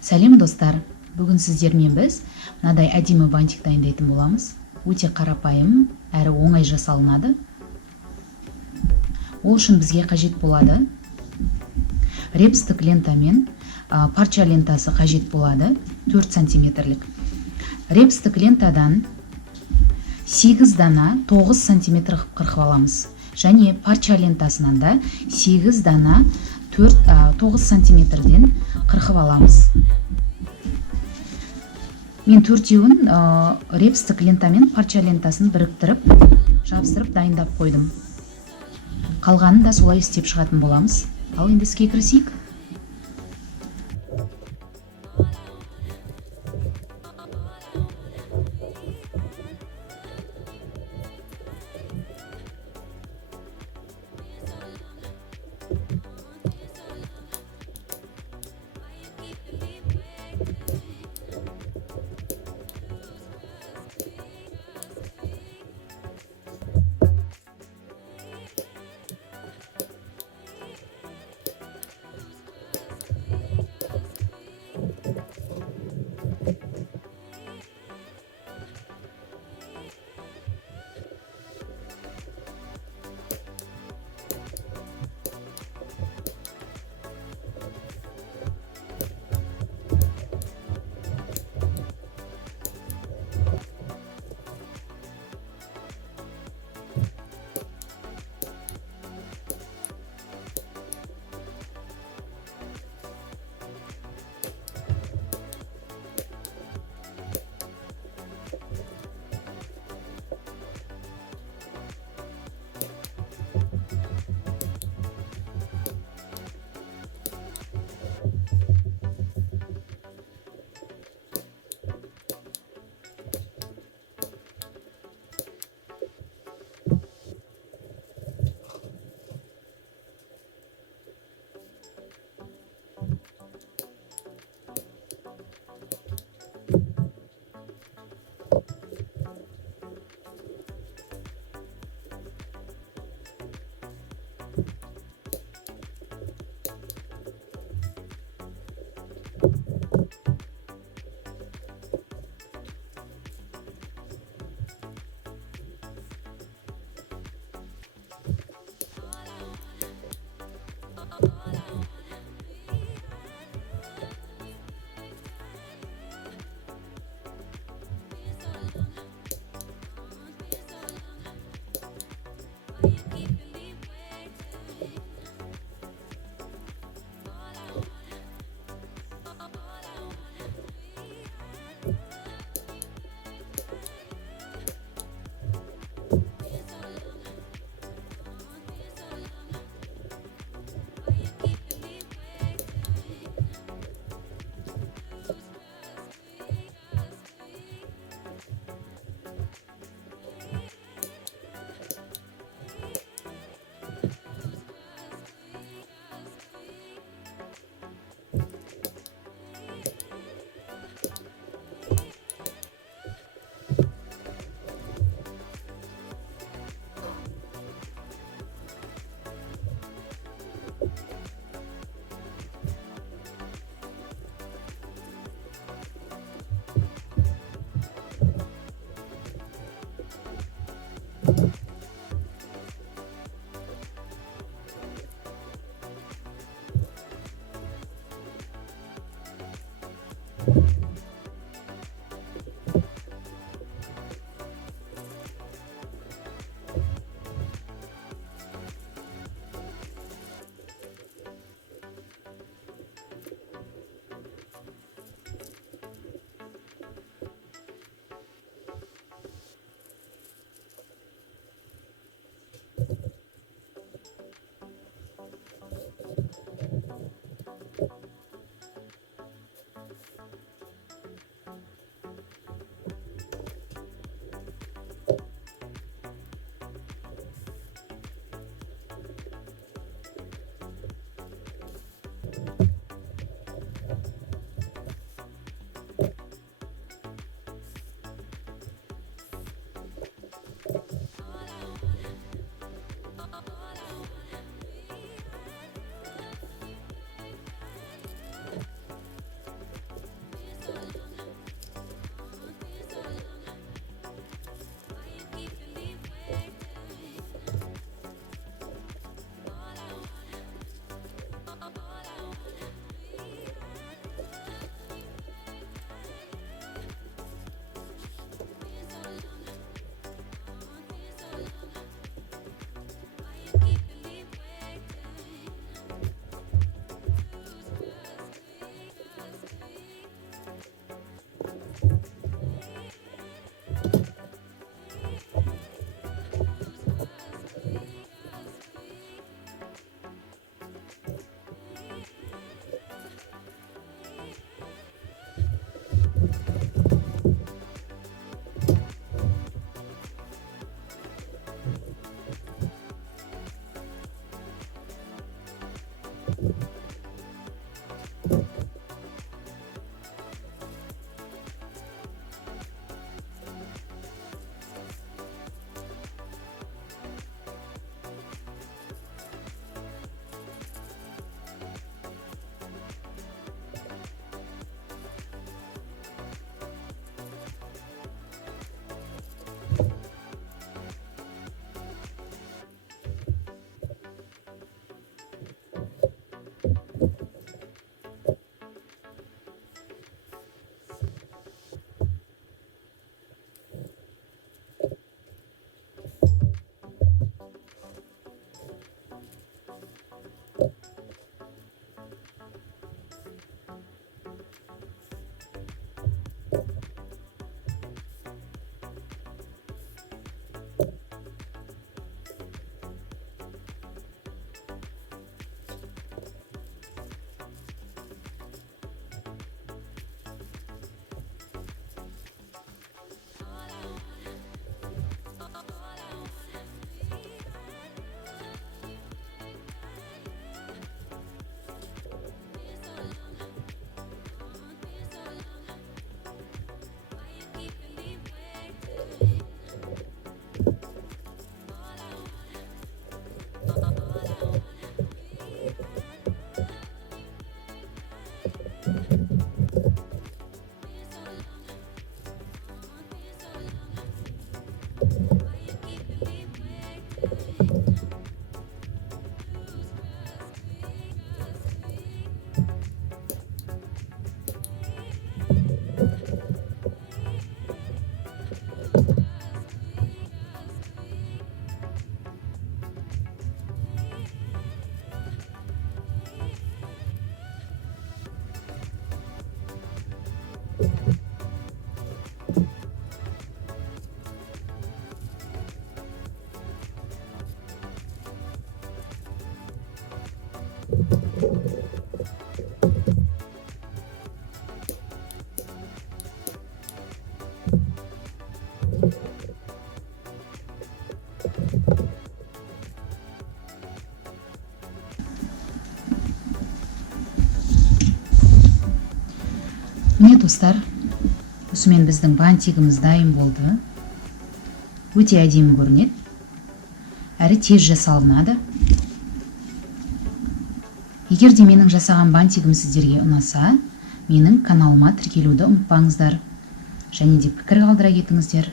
Сәлем достар, бүгін сіздермен біз мынадай әдемі бантик дайындайтын боламыз. Өте қарапайым әрі оңай жасалынады. Ол үшін бізге қажет болады репстік лента мен парча лентасы қажет болады 4 сантиметрлік. Репстік лентадан 8 дана 9 сантиметр қырқып аламыз. Және парча лентасынан да 8 дана 9 сантиметрден қырқып аламыз. Мен төртеуін репстік лентамен парча лентасын біріктіріп, жабыстырып дайындап қойдым. Қалғанын да солай істеп шығатын боламыз. Ал енді іске кірісейік. Міне достар, осымен біздің бантигіміз дайын болды. Өте әдемі көрінеді, әрі тез жасалынады. Егер де менің жасаған бантигім сіздерге ұнаса, менің каналыма тіркелуді ұмытпаңыздар. Және де пікір қалдыра кетіңіздер.